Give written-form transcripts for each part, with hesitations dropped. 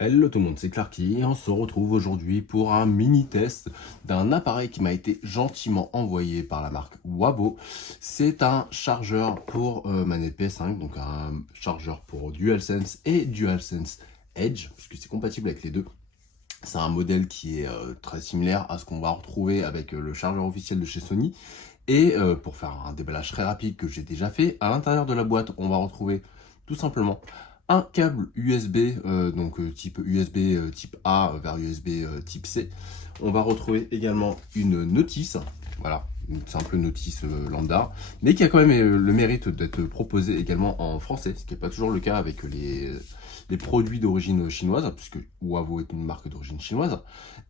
Hello tout le monde, c'est Clarky et on se retrouve aujourd'hui pour un mini test d'un appareil qui m'a été gentiment envoyé par la marque Wabo. C'est un chargeur pour manette PS5, donc un chargeur pour DualSense et DualSense Edge, puisque c'est compatible avec les deux. C'est un modèle qui est très similaire à ce qu'on va retrouver avec le chargeur officiel de chez Sony. Et pour faire un déballage très rapide que j'ai déjà fait, à l'intérieur de la boîte, on va retrouver tout simplement un câble USB, type USB type A vers USB type C. On va retrouver également une notice, voilà, une simple notice lambda, mais qui a quand même le mérite d'être proposée également en français, ce qui n'est pas toujours le cas avec les produits d'origine chinoise, puisque Wavo est une marque d'origine chinoise.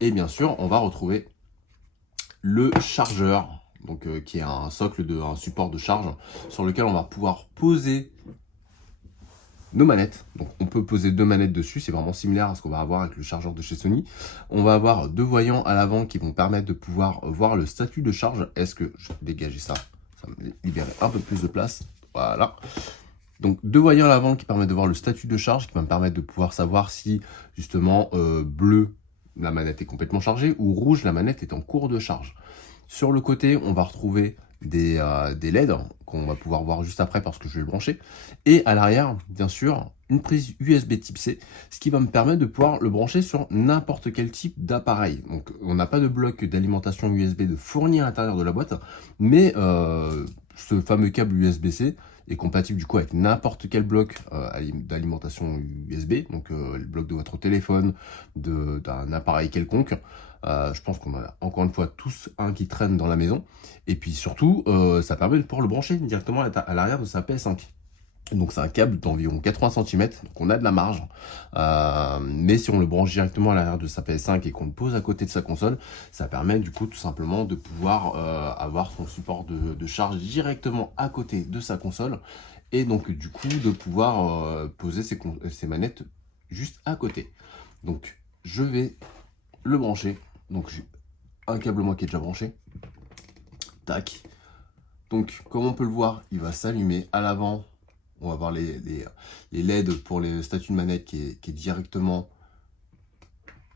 Et bien sûr, on va retrouver le chargeur, qui est un socle, un support de charge sur lequel on va pouvoir poser nos manettes. Donc on peut poser deux manettes dessus, c'est vraiment similaire à ce qu'on va avoir avec le chargeur de chez Sony. On va avoir deux voyants à l'avant qui vont permettre de pouvoir voir le statut de charge. Est-ce que je vais dégager ça? Ça me libérer un peu plus de place. Voilà. Donc deux voyants à l'avant qui permettent de voir le statut de charge, qui va me permettre de pouvoir savoir si justement bleu, la manette est complètement chargée, ou rouge, la manette est en cours de charge. Sur le côté, on va retrouver des LED qu'on va pouvoir voir juste après parce que je vais le brancher. Et à l'arrière, bien sûr, une prise USB type C, ce qui va me permettre de pouvoir le brancher sur n'importe quel type d'appareil. Donc on n'a pas de bloc d'alimentation USB de fourni à l'intérieur de la boîte, mais ce fameux câble USB-C est compatible du coup avec n'importe quel bloc d'alimentation USB, donc le bloc de votre téléphone, d'un appareil quelconque. Je pense qu'on a encore une fois tous un qui traîne dans la maison. Et puis surtout, ça permet de pouvoir le brancher directement à l'arrière de sa PS5. Donc c'est un câble d'environ 80 cm, donc on a de la marge. Mais si on le branche directement à l'arrière de sa PS5 et qu'on le pose à côté de sa console, ça permet du coup tout simplement de pouvoir avoir son support de charge directement à côté de sa console. Et donc du coup de pouvoir poser ses manettes juste à côté. Donc je vais le brancher. Donc j'ai un câble moi qui est déjà branché. Tac. Donc comme on peut le voir, il va s'allumer à l'avant. On va voir les LED pour les statuts de manette qui est directement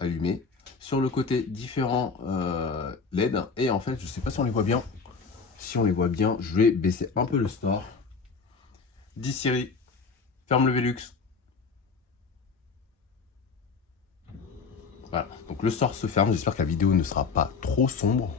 allumé. Sur le côté, différents LED. Et en fait, je ne sais pas si on les voit bien. Si on les voit bien, je vais baisser un peu le store. Dis Siri, ferme le Velux. Voilà, donc le store se ferme. J'espère que la vidéo ne sera pas trop sombre.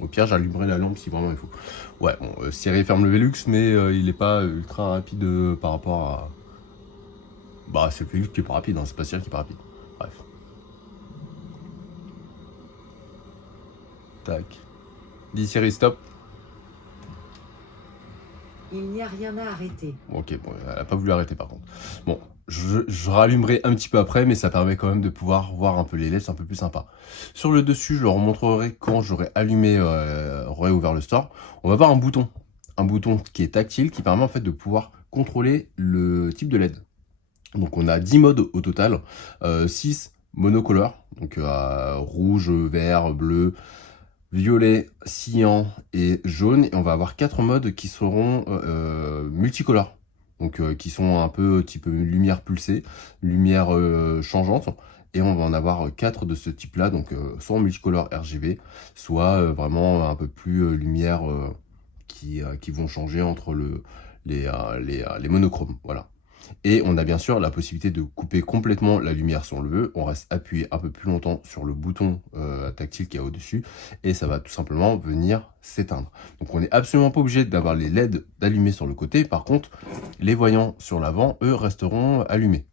Au pire, j'allumerai la lampe si vraiment il faut. Ouais, bon, Siri ferme le Velux, mais il n'est pas ultra rapide par rapport à... Bah, c'est le Velux qui est pas rapide, hein, c'est pas Siri qui est pas rapide. Bref. Tac. Dis Siri, stop. Il n'y a rien à arrêter. Ok, bon, elle n'a pas voulu arrêter par contre. Bon, je rallumerai un petit peu après, mais ça permet quand même de pouvoir voir un peu les LED, c'est un peu plus sympa. Sur le dessus, je leur montrerai quand j'aurai allumé, réouvert le store. On va voir un bouton qui est tactile, qui permet en fait de pouvoir contrôler le type de LED. Donc on a 10 modes au total, 6 monocolores, donc rouge, vert, bleu, violet, cyan et jaune. Et on va avoir 4 modes qui seront multicolores. Donc qui sont un peu type lumière pulsée, lumière changeante. Et on va en avoir 4 de ce type-là, donc soit en multicolore RGB, soit vraiment un peu plus lumière qui vont changer entre les monochromes. Voilà. Et on a bien sûr la possibilité de couper complètement la lumière si on le veut. On reste appuyé un peu plus longtemps sur le bouton tactile qui est au-dessus et ça va tout simplement venir s'éteindre. Donc on n'est absolument pas obligé d'avoir les LED d'allumer sur le côté. Par contre, les voyants sur l'avant, eux, resteront allumés.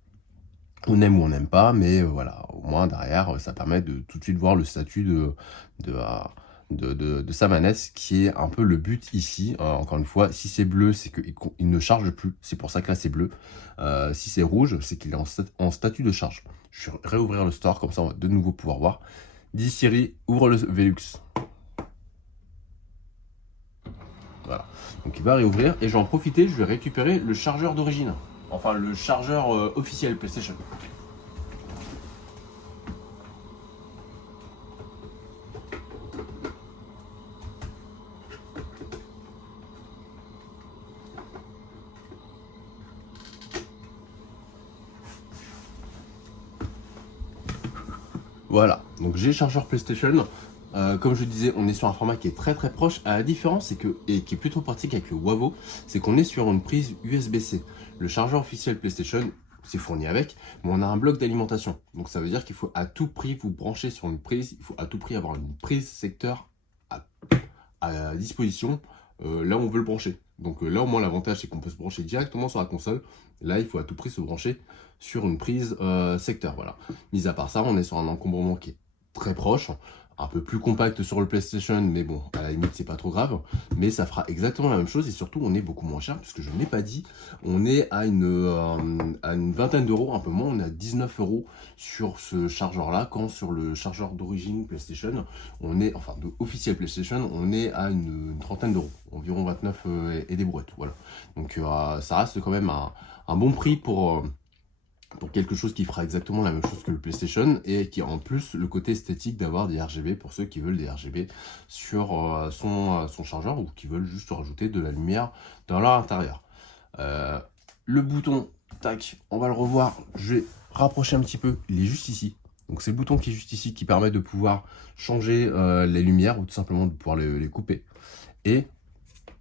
On aime ou on n'aime pas, mais voilà, au moins derrière, ça permet de tout de suite voir le statut de sa manette, ce qui est un peu le but ici. Encore une fois, si c'est bleu, c'est qu'il ne charge plus, c'est pour ça que là c'est bleu. Si c'est rouge, c'est qu'il est en statut de charge. Je vais réouvrir le store, comme ça on va de nouveau pouvoir voir. Dis Siri, ouvre le Velux. Voilà, donc il va réouvrir et je vais en profiter, je vais récupérer le chargeur d'origine. Enfin, le chargeur officiel PlayStation. Voilà, donc j'ai le chargeur PlayStation. Comme je disais, on est sur un format qui est très proche. La différence, c'est que, et qui est plutôt pratique avec le Wavo, c'est qu'on est sur une prise USB-C. Le chargeur officiel PlayStation, c'est fourni avec, mais on a un bloc d'alimentation. Donc ça veut dire qu'il faut à tout prix vous brancher sur une prise, il faut à tout prix avoir une prise secteur à disposition là où on veut le brancher. Donc là au moins l'avantage c'est qu'on peut se brancher directement sur la console. Là il faut à tout prix se brancher sur une prise secteur. Voilà. Mis à part ça, on est sur un encombrement qui est très proche, un peu plus compact sur le PlayStation, mais bon, à la limite c'est pas trop grave, mais ça fera exactement la même chose et surtout on est beaucoup moins cher puisque je ne l'ai pas dit, on est à une vingtaine d'euros, un peu moins, on est à 19 euros sur ce chargeur là, quand sur le chargeur d'origine PlayStation, on est, enfin de officiel PlayStation, on est à une trentaine d'euros, environ 29 et des brouettes, voilà. Donc ça reste quand même un bon prix pour quelque chose qui fera exactement la même chose que le PlayStation et qui a en plus le côté esthétique d'avoir des RGB pour ceux qui veulent des RGB sur son chargeur ou qui veulent juste rajouter de la lumière dans leur intérieur. Le bouton, tac, on va le revoir, je vais rapprocher un petit peu, il est juste ici. Donc c'est le bouton qui est juste ici qui permet de pouvoir changer les lumières ou tout simplement de pouvoir les couper. Et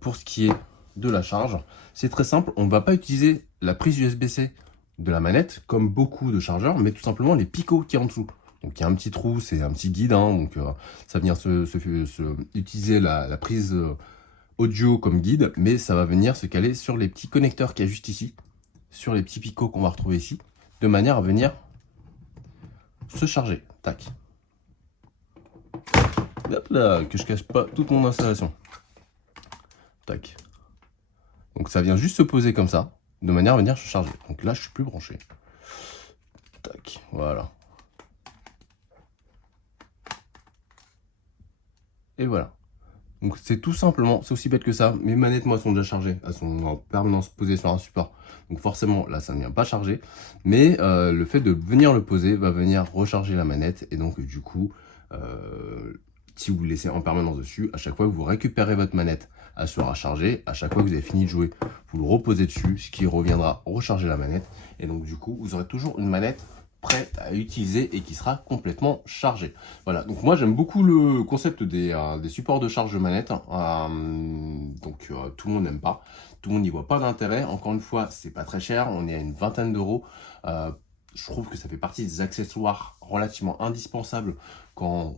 pour ce qui est de la charge, c'est très simple, on ne va pas utiliser la prise USB-C de la manette comme beaucoup de chargeurs, mais tout simplement les picots qui est en dessous. Donc il y a un petit trou, c'est un petit guide, hein, donc ça vient utiliser la prise audio comme guide, mais ça va venir se caler sur les petits connecteurs qu'il y a juste ici, sur les petits picots qu'on va retrouver ici, de manière à venir se charger. Tac. Hop là, que je cache pas toute mon installation. Tac. Donc ça vient juste se poser comme ça, de manière à venir se charger. Donc là, je suis plus branché. Tac, voilà. Et voilà. Donc c'est tout simplement, c'est aussi bête que ça. Mes manettes, moi, sont déjà chargées. Elles sont en permanence posées sur un support. Donc forcément, là, ça ne vient pas charger. Mais le fait de venir le poser va venir recharger la manette. Et donc, du coup, si vous le laissez en permanence dessus, à chaque fois que vous récupérez votre manette, elle sera chargée. À chaque fois que vous avez fini de jouer, vous le reposez dessus, ce qui reviendra recharger la manette. Et donc, du coup, vous aurez toujours une manette prête à utiliser et qui sera complètement chargée. Voilà, donc moi j'aime beaucoup le concept des supports de charge de manette. Tout le monde n'aime pas, tout le monde n'y voit pas d'intérêt. Encore une fois, c'est pas très cher, on est à une vingtaine d'euros. Je trouve que ça fait partie des accessoires relativement indispensables quand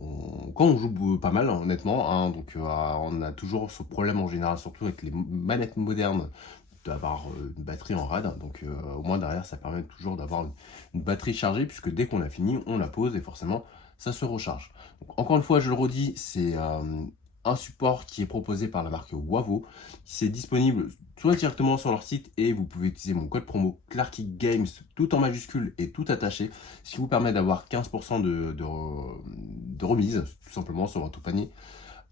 on joue pas mal, honnêtement. Hein. Donc on a toujours ce problème en général, surtout avec les manettes modernes, d'avoir une batterie en rade. Donc au moins derrière, ça permet toujours d'avoir une batterie chargée, puisque dès qu'on a fini, on la pose et forcément, ça se recharge. Donc, encore une fois, je le redis, c'est un support qui est proposé par la marque Wavo. C'est disponible soit directement sur leur site et vous pouvez utiliser mon code promo ClarkyGames tout en majuscule et tout attaché, ce qui vous permet d'avoir 15% de remise tout simplement sur votre panier.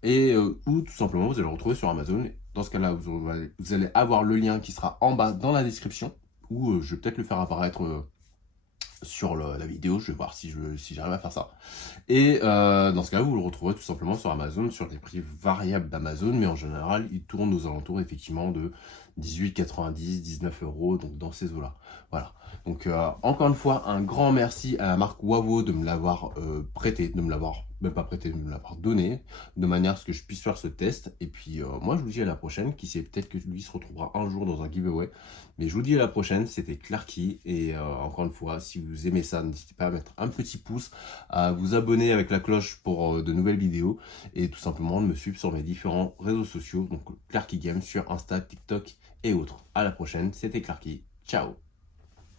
Et ou tout simplement vous allez le retrouver sur Amazon. Dans ce cas-là, vous allez avoir le lien qui sera en bas dans la description, ou je vais peut-être le faire apparaître sur la vidéo, je vais voir si j'arrive à faire ça. Et dans ce cas-là, vous le retrouverez tout simplement sur Amazon, sur les prix variables d'Amazon, mais en général, il tourne aux alentours effectivement de 18,90, 19 euros, donc dans ces eaux-là. Voilà. Donc encore une fois, un grand merci à la marque Wavo de me l'avoir prêté, de me l'avoir même pas prêté, de me l'avoir donné, de manière à ce que je puisse faire ce test. Et puis moi, je vous dis à la prochaine. Qui sait, peut-être que lui se retrouvera un jour dans un giveaway. Mais je vous dis à la prochaine. C'était Clarky. Et encore une fois, si vous aimez ça, n'hésitez pas à mettre un petit pouce, à vous abonner avec la cloche pour de nouvelles vidéos et tout simplement de me suivre sur mes différents réseaux sociaux. Donc Clarky Games sur Insta, TikTok et autres. À la prochaine. C'était Clarky. Ciao.